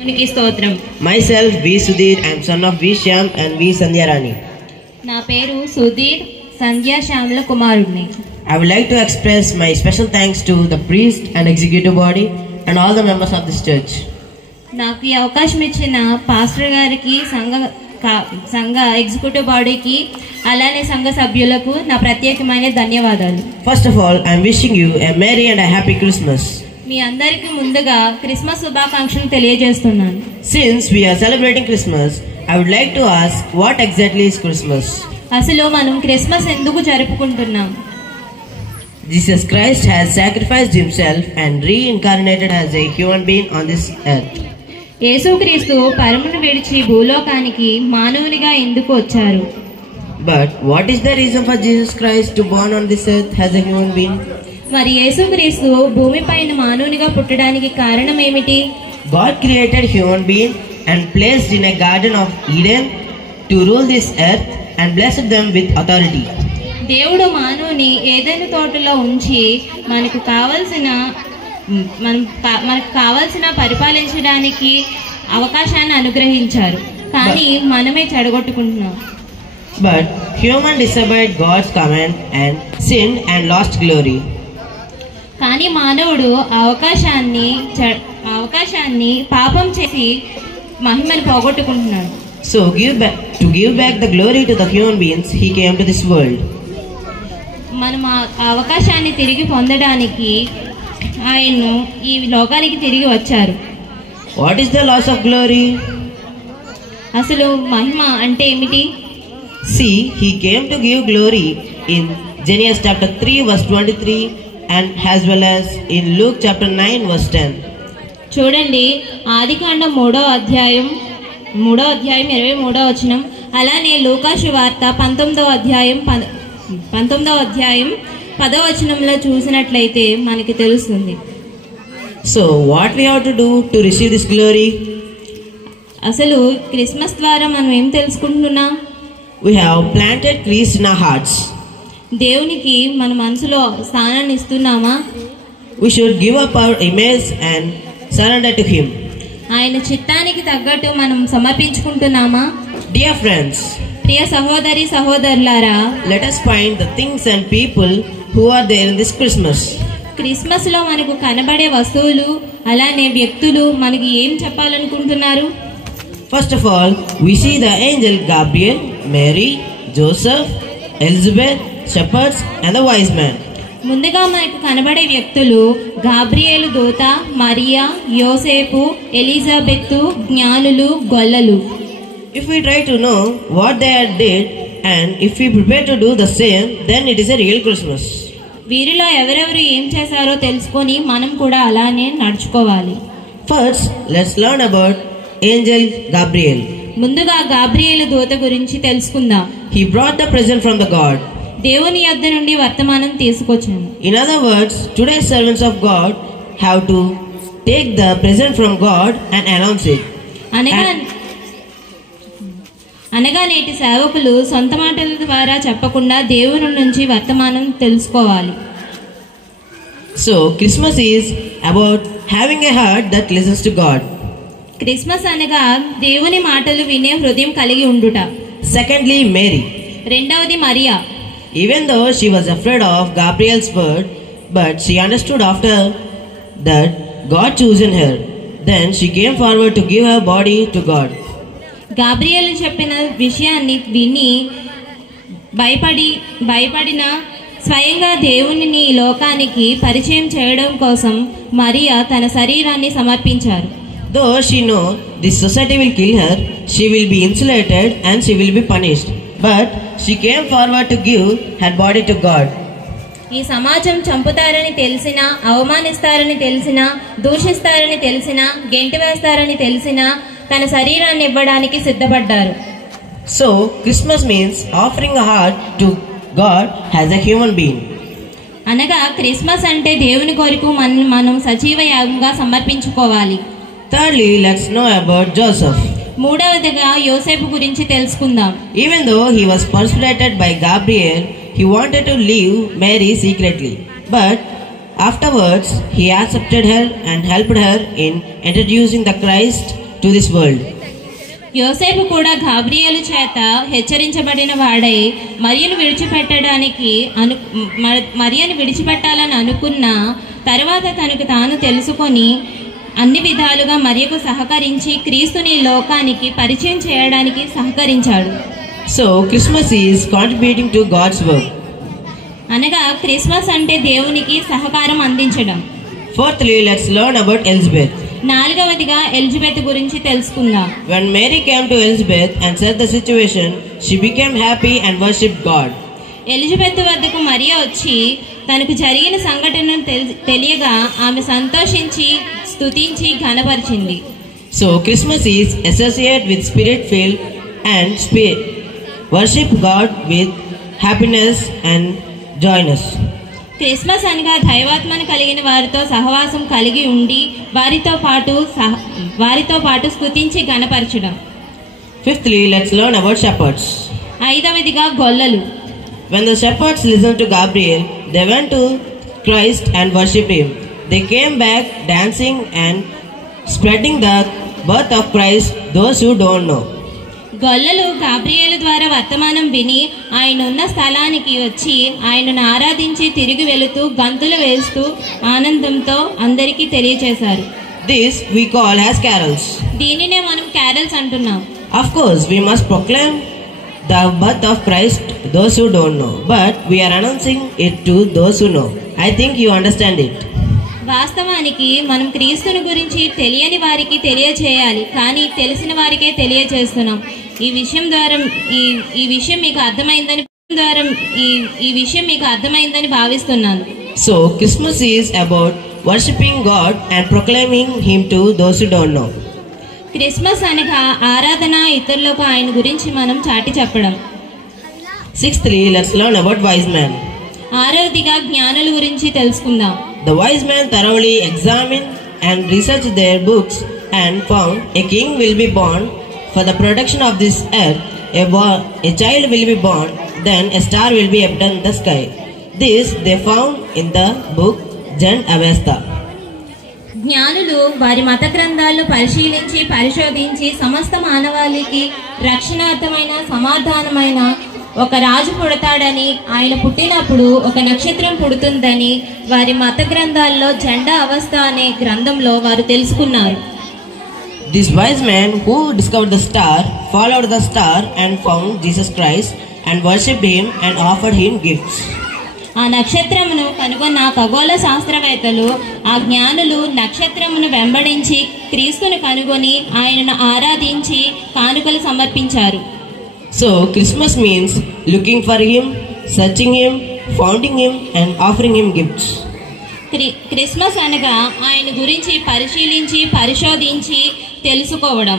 దేవునికి స్తోత్రం. Myself V Sudhir, I am son of V Shyam and V Sandhya Rani. నా పేరు సుధీర్, సంధ్యా శ్యామల కుమారుడిని. I would like to express my special thanks to the priest and executive body and all the members of this church. నాకు ఈ అవకాశం ఇచ్చిన pastor గారికి, సంఘ executive బాడీకి, అలానే సంఘ సభ్యులకు నా ప్రత్యేకమైన ధన్యవాదాలు. First of all, I am wishing you a merry and a happy Christmas. మీ అందరికీ ముందుగా క్రిస్మస్ శుభాకాంక్షలు తెలియజేస్తున్నాను. Since we are celebrating Christmas, I would like to ask what exactly is Christmas? అసలు మనం క్రిస్మస్ ఎందుకు జరుపుకుంటున్నాం? Jesus Christ has sacrificed himself and reincarnated as a human being on this earth. యేసుక్రీస్తు పరమును విడిచి భూలోకానికి మానవునిగా ఎందుకు వచ్చారు? But what is the reason for Jesus Christ to born on this earth as a human being? మరి యేసుక్రీస్తు భూమిపైన మానవునిగా పుట్టడానికి కారణం ఏమిటి? God created human being and placed in a garden of Eden to rule this earth and blessed them with authority. దేవుడు మానవుని ఏదైనా తోటలో ఉంచి మనకు కావలసిన పరిపాలించడానికి అవకాశాన్ని అనుగ్రహించారు. కానీ మనమే చెడగొట్టుకుంటున్నాం. But human disobeyed God's command and sinned and lost glory. కానీ మానవుడు అవకాశాన్ని పాపం చేసి మహిమను పోగొట్టుకుంటున్నాడు. So to give back the glory to the human beings, he came to this world. మనం ఆ అవకాశాన్ని తిరిగి పొందడానికి ఆయన్ను ఈ లోకానికి తిరిగి వచ్చారు. What is the loss of glory? అసలు మహిమ అంటే ఏమిటి? See, he came to give glory in Genesis chapter 3 verse 23 and as well as in Luke chapter 9 verse 10. చూడండి, ఆదికాండం 3వ అధ్యాయం 23వ వచనం, అలానే లూకా సువార్త 19వ అధ్యాయం 10వ వచనంలో చూసినట్లయితే మనకి తెలుస్తుంది. So what we have to do to receive this glory? అసలు క్రిస్మస్ ద్వారా మనం ఏం తెలుసుకుంటున్నాం? We have planted trees in our hearts. దేవునికి మన మనసులో స్థానాన్ని ఇస్తున్నామా? We should give up our image and surrender to him. ఆయన చిత్తానికి తగ్గట్టు మనం సమర్పించుకుంటున్నామా? Dear friends, ప్రియ సహోదరి సహోదరులారా, let us find the things and people who are there in this Christmas. Christmas లో మనకు కనబడే వస్తువులు, అలానే వ్యక్తులు మనకి ఏం చెప్పాలనుకుంటున్నారు? First of all, we see the angel Gabriel, Mary, Joseph, Elizabeth, shepherds and the wise men. ముందుగా మనకు కనబడే వ్యక్తులు గాబ్రియేలు దూత, మరియా, యోసేపు, ఎలిజబెత్, జ్ఞానులు, గొల్లలు. If we try to know what they did and if we prepare to do the same, then it is a real Christmas. వీరిలో ఎవరెవరు ఏం చేశారో తెలుసుకొని మనం కూడా అలానే నడుచుకోవాలి. First, let's learn about angel Gabriel. ముందుగా గాబ్రియేలు దూత గురించి తెలుసుకుందాం. He brought the present from the God. దేవుని యొద్ద నుండి వర్తమానం తీసుకొచ్చాను. In other words, today's servants of God have to take the present from God and announce it. అనగా నేటి సేవకులు సొంత మాటల ద్వారా చెప్పకుండా దేవుని నుంచి వర్తమానం తెలుసుకోవాలి. So Christmas is about having a heart that listens to God. Christmas అనగా దేవుని మాటలు వినే హృదయం కలిగి ఉండుట. Secondly, Mary. రెండవది Mariya. Even though she was afraid of Gabriel's word, but she understood after that God chosen her. Then she came forward to give her body to God. Gabriel చెప్పిన విషయాన్ని విని భయపడిన స్వయంగా దేవునిని ఈ లోకానికి పరిచయం చేయడం కోసం మరియా తన శరీరాన్ని సమర్పించారు. Though she know this society will kill her, she will be insulated and she will be punished. But she came forward to give her body to God. ఈ సమాజం చంపుతారని తెలిసినా, అవమానిస్తారని తెలిసినా, దూషిస్తారని తెలిసినా, గెంటి వేస్తారని తెలిసినా తన శరీరాన్ని ఇవ్వడానికి సిద్ధపడ్డారు. So Christmas means offering a heart to God as a human being. అనగా క్రిస్మస్ అంటే దేవుని కొరకు మనం సజీవ యాగంగా సమర్పించుకోవాలి. Thirdly, let's know about Joseph. మూడవదిగా యోసేపు గురించి తెలుసుకుందాం. Even though he was persuaded by Gabriel, he wanted to leave Mary secretly. But afterwards, he accepted her and helped her in introducing the Christ to this world. యోసేపు కూడా గాబ్రియేలు చేత హెచ్చరించబడిన వాడై మరియను విడిచిపెట్టాలని అనుకున్న తర్వాత తనకు తాను తెలుసుకొని అన్ని విధాలుగా మరియకు సహకరించి క్రీస్తుని లోకానికి పరిచయం చేయడానికి సహకరించాడు. So Christmas is contributing to God's work. అనగా క్రిస్మస్ అంటే దేవునికి సహకారం అందించడం. Fourthly, let's learn about Elizabeth. నాలుగవదిగా ఎలిజబెత్ గురించి తెలుసుకుందాం. When Mary came to Elizabeth and said the situation, she became happy and worshipped God. Elizabeth వద్దకు మరియ వచ్చి తనకు జరిగిన సంఘటనను తెలియగా ఆమె సంతోషించి స్తుతించి ఘనపరిచింది. So Christmas is associated with spirit-filled and worship God with happiness and joyness. Christmas అనగా దైవాత్మను కలిగిన వారితో సహవాసం కలిగి ఉండి వారితో పాటు స్తుతించి ఘనపరచడం. Fifthly, let's learn about shepherds. ఐదవదిగా గొల్లలు. When the shepherds listened to Gabriel, they went to Christ and worshipped him. They came back dancing and spreading the birth of Christ those who don't know. గొల్లలు గాబ్రియేలు ద్వారా వర్తమానం విని ఆయన ఉన్న స్థలానికి వచ్చి ఆయనను ఆరాధించి తిరిగి వెళుతూ గంతులు వేస్తూ ఆనందంతో అందరికీ తెలియచేశారు. This we call as carols. దీనినే మనం క్యారల్స్ అంటున్నాం. Of course, we must proclaim the birth of Christ those who don't know, but we are announcing it to those who know. I think you understand it. వాస్తవానికి మనం క్రీస్తుని గురించి తెలియని వారికి తెలియచేయాలి, కానీ తెలిసిన వారికే తెలియచేస్తున్నాం. ఈ విషయం మీకు అర్థమైందని భావిస్తున్నాను. So Christmas is about worshipping God and proclaiming him to those who don't know. Christmas అనగా ఆరాధన, ఇతరులకు ఆయన గురించి మనం చాటి చెప్పడం. Sixthly, let's learn about wise men. ఆరవదిగా జ్ఞానుల గురించి తెలుసుకుందాం. The wise men thoroughly examined and researched their books and found a king will be born for the protection of this earth. A child will be born, then a star will be appeared in the sky. This they found in the book Jan Avesta. జ్ఞానులు వారి మత గ్రంథాలను పరిశోధించి సమస్త మానవాళికి రక్షణార్థమైన సమాధానమైన ఒక రాజు పుడతాడని, ఆయన పుట్టినప్పుడు ఒక నక్షత్రం పుడుతుందని వారి మత గ్రంథాల్లో జెండా అవస్థ అనే గ్రంథంలో వారు తెలుసుకున్నారు. These wise men who discovered the star followed the star and found Jesus Christ and worshipped him and offered him gifts. ఆ నక్షత్రమును కనుగొన్న ఖగోళ శాస్త్రవేత్తలు, ఆ జ్ఞానులు నక్షత్రమును వెంబడించి క్రీస్తును కనుగొని ఆయనను ఆరాధించి కానుకలు సమర్పించారు. So Christmas means looking for him, searching him, finding him and offering him gifts. Christmas అనగా ఆయన గురించి పరిశోధించి తెలుసుకోవడం,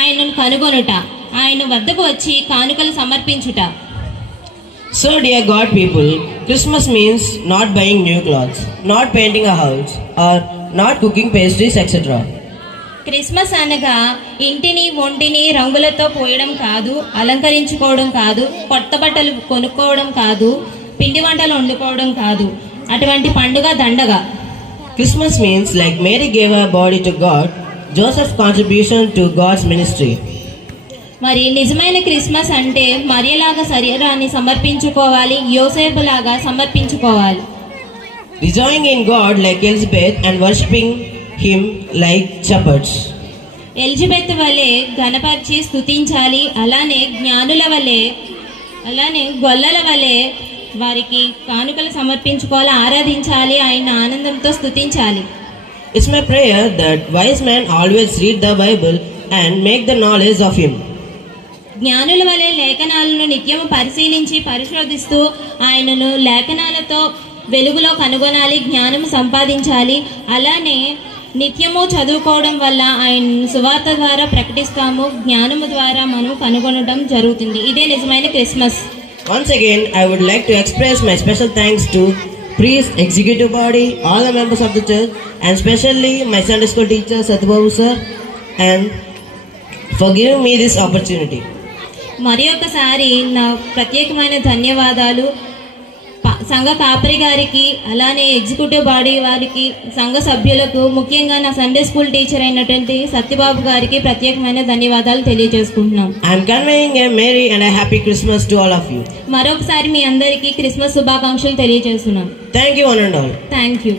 ఆయనను కనుగొనుట, ఆయన వద్దకు వచ్చి కానుకలు సమర్పించుట. So dear God people, Christmas means not buying new clothes, not painting a house or not cooking pastries etc. Christmas అనగా ఇంటిని ఒంటిని రంగులతో పోయడం కాదు, అలంకరించుకోవడం కాదు, కొత్త బట్టలు కొనుక్కోవడం కాదు, పిండి వంటలు వండుకోవడం కాదు. అటువంటి పండుగ దండగ. Christmas means like Mary gave her body to God, Joseph's contribution to God's ministry. మరి నిజమైన క్రిస్మస్ అంటే మరియలాగా శరీరాన్ని సమర్పించుకోవాలి, యోసేపులాగా సమర్పించుకోవాలి. Rejoicing in God like Elizabeth and worshipping him like shepherds. Elizabeth వలె ఘనపరిచి స్తుతించాలి, అలానే జ్ఞానుల వలె, అలానే గొల్లల వలె వారికి కానుకలు సమర్పించుకోవాలి, ఆరాధించాలి, ఆయన ఆనందంతో స్తుతించాలి. It's my prayer that wise men always read the Bible and make the knowledge of him. జ్ఞానుల వలె లేఖనాలను నిత్యము పరిశోధిస్తూ ఆయనను లేఖనాలతో వెలుగులో కనుగొనాలి, జ్ఞానము సంపాదించాలి. అలానే నిత్యము చదువుకోవడం వల్ల ఆయన సువార్త ద్వారా ప్రకటిస్తాము, జ్ఞానము ద్వారా మనం కనుగొనడం జరుగుతుంది. ఇదే నిజమైన Christmas. Once again, I would like to express my special thanks to priest, executive body, all the members of the church, and especially my Sunday school teacher Satyababu sir, and for giving me this opportunity. మరి ఒకసారి నా ప్రత్యేకమైన ధన్యవాదాలు సంఘ కాపరి గారికి, అలానే executive body వారికి, సంఘ సభ్యులకు, ముఖ్యంగా నా సండే స్కూల్ టీచర్ అయినటువంటి సత్యబాబు గారికి ప్రత్యేకమైన ధన్యవాదాలు తెలియజేసుకుంటున్నాం. I'm conveying a merry and a happy Christmas to all of you. మరొకసారి మీ అందరికీ క్రిస్మస్ శుభాకాంక్షలు తెలియజేస్తున్నాం. Thank you one and all. Thank you.